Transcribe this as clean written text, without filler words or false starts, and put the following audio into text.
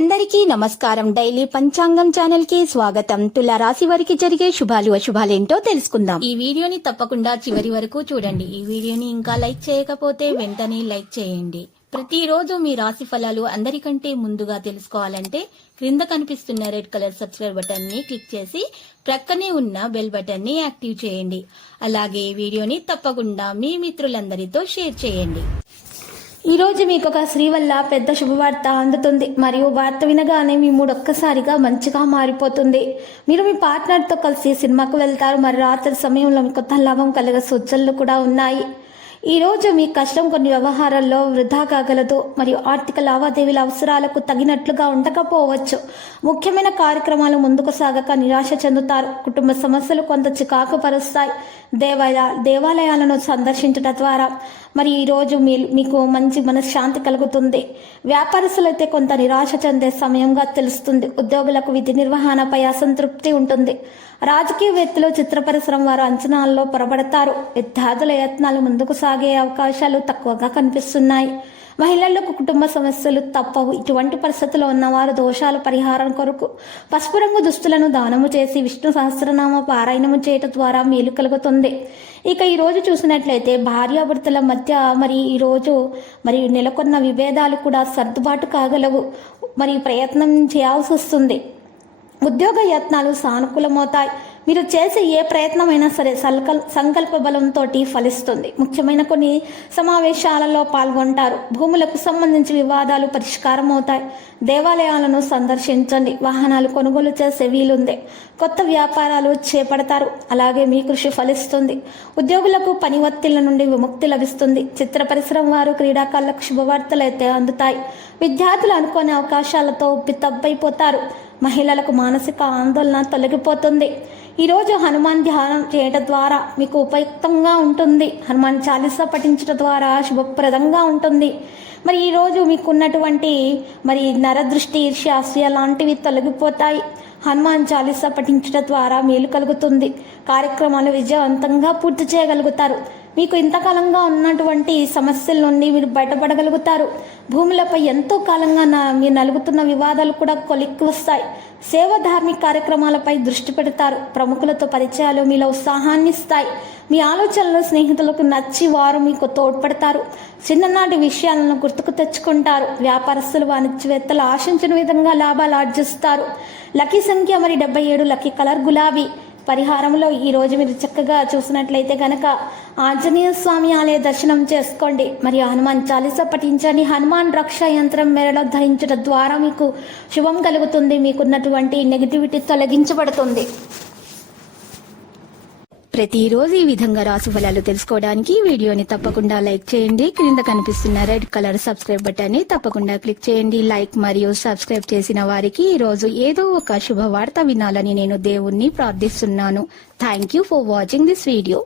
అందరికీ నమస్కారం. డైలీ పంచాంగం ఛానల్ కి స్వాగతం. తుల రాశి వారికి జరిగే శుభాలు అశుభాలేంటో తెలుసుకుందాం. ఈ వీడియోని తప్పకుండా చివరి వరకు చూడండి. ఈ వీడియోని ఇంకా లైక్ చేయకపోతే వెంటనే లైక్ చేయండి. ప్రతిరోజు మీ రాశి ఫలాలు అందరికంటే ముందుగా తెలుసుకోవాలంటే క్రింద కనిపిస్తున్న రెడ్ కలర్ సబ్స్క్రైబ్ బటన్ ని క్లిక్ చేసి ప్రక్కనే ఉన్న బెల్ బటన్ ని యాక్టివ్ చేయండి. అలాగే ఈ వీడియోని తప్పకుండా మీ మిత్రులందరితో షేర్ చేయండి. ఈ రోజు మీకు ఒక స్త్రీ వల్ల పెద్ద శుభవార్త అందుతుంది మరియు వార్త వినగానే మీ మూడు ఒక్కసారిగా మంచిగా మారిపోతుంది. మీరు మీ పార్ట్నర్తో కలిసి సినిమాకు వెళ్తారు. మరి రాత్రి సమయంలో మీకు కొత్త లాభం కలిగే సూచనలు కూడా ఉన్నాయి. ఈ రోజు మీ కష్టం కొన్ని వ్యవహారాల్లో వృధా కాగలదు మరియు ఆర్థిక లావాదేవీల అవసరాలకు తగినట్లుగా ఉండకపోవచ్చు. ముఖ్యమైన కార్యక్రమాలు ముందుకు సాగక నిరాశ చెందుతారు. కుటుంబ సమస్యలు కొంత చికాకు పరుస్తాయి. దేవాలయాలను సందర్శించడం ద్వారా మరి ఈరోజు మీకు మంచి మనశ్శాంతి కలుగుతుంది. వ్యాపారస్తులైతే కొంత నిరాశ చెందే సమయంగా తెలుస్తుంది. ఉద్యోగులకు విధి నిర్వహణపై అసంతృప్తి ఉంటుంది. రాజకీయవేత్తలు చిత్ర పరిశ్రమ వారు అంచనాల్లో పొరబడతారు. విద్యార్థుల యత్నాలు ముందుకు సాగే అవకాశాలు తక్కువగా కనిపిస్తున్నాయి. మహిళలకు కుటుంబ సమస్యలు తప్పవు. ఇటువంటి పరిస్థితుల్లో ఉన్నవారు దోషాల పరిహారం కొరకు పసుపు రంగు దుస్తులను దానము చేసి విష్ణు సహస్రనామ పారాయణము చేయటం ద్వారా మేలు కలుగుతుంది. ఇక ఈ రోజు చూసినట్లయితే భార్యాభర్తల మధ్య ఈరోజు నెలకొన్న విభేదాలు కూడా సర్దుబాటు కాగలవు. ప్రయత్నం చేయాల్సి వస్తుంది. ఉద్యోగ యత్నాలు సానుకూలమవుతాయి. మీరు చేసే ఏ ప్రయత్నమైనా సరే సంకల్ప బలంతో ఫలిస్తుంది. ముఖ్యమైన కొన్ని సమావేశాలలో పాల్గొంటారు. భూములకు సంబంధించి వివాదాలు పరిష్కారం అవుతాయి. దేవాలయాలను సందర్శించండి. వాహనాలు కొనుగోలు చేసే వీలుంది. కొత్త వ్యాపారాలు చేపడతారు. అలాగే మీ కృషి ఫలిస్తుంది. ఉద్యోగులకు పని ఒత్తిళ్ల నుండి విముక్తి లభిస్తుంది. చిత్ర పరిశ్రమ వారు క్రీడాకారులకు శుభవార్తలు అయితే అందుతాయి. విద్యార్థులు అనుకోని అవకాశాలతో తప్పైపోతారు. మహిళలకు మానసిక ఆందోళన తొలగిపోతుంది. ఈరోజు హనుమాన్ ధ్యానం చేయడం ద్వారా మీకు ఉపయుక్తంగా ఉంటుంది. హనుమాన్ చాలీసా పఠించడం ద్వారా శుభప్రదంగా ఉంటుంది. ఈరోజు మీకున్నటువంటి నరదృష్టి, ఈర్ష్య, అసూయ లాంటివి తొలగిపోతాయి. హనుమాన్ చాలీసా పఠించడం ద్వారా మేలు కలుగుతుంది. కార్యక్రమాలు విజయవంతంగా పూర్తి చేయగలుగుతారు. మీకు ఇంతకాలంగా ఉన్నటువంటి సమస్యల నుండి మీరు బయటపడగలుగుతారు. భూములపై ఎంతో కాలంగా మీరు నలుగుతున్న వివాదాలు కూడా కొలిక్కి వస్తాయి. సేవ, ధార్మిక కార్యక్రమాలపై దృష్టి పెడతారు. ప్రముఖులతో పరిచయాలు మీలో ఉత్సాహాన్ని ఇస్తాయి. మీ ఆలోచనలు స్నేహితులకు నచ్చి వారు మీకు తోడ్పడతారు. చిన్ననాటి విషయాలను గుర్తుకు తెచ్చుకుంటారు. వ్యాపారస్తులు, వాణిజ్యవేత్తలు ఆశించిన విధంగా లాభాలు ఆర్జిస్తారు. లక్కీ సంఖ్య 77, లక్కీ కలర్ గులాబీ. పరిహారంలో ఈరోజు మీరు చక్కగా చూసినట్లయితే గనక ఆంజనేయ స్వామి ఆలయ దర్శనం చేసుకోండి. హనుమాన్ చాలీసా పఠించండి. హనుమాన్ రక్షా యంత్రం మెడలో ధరించడం ద్వారా మీకు శుభం కలుగుతుంది. మీకున్నటువంటి నెగిటివిటీ తొలగించబడుతుంది. ప్రతిరోజు ఈ విధంగా రాశి ఫలాలు తెలుసుకోవడానికి వీడియోని తప్పకుండా లైక్ చేయండి. క్రింద కనిపిస్తున్న రెడ్ కలర్ సబ్స్క్రైబ్ బటన్ ని తప్పకుండా క్లిక్ చేయండి. లైక్ మరియు సబ్స్క్రైబ్ చేసిన వారికి ఈ రోజు ఏదో ఒక శుభవార్త వినాలని నేను దేవుణ్ణి ప్రార్థిస్తున్నాను. Thank you for watching this video.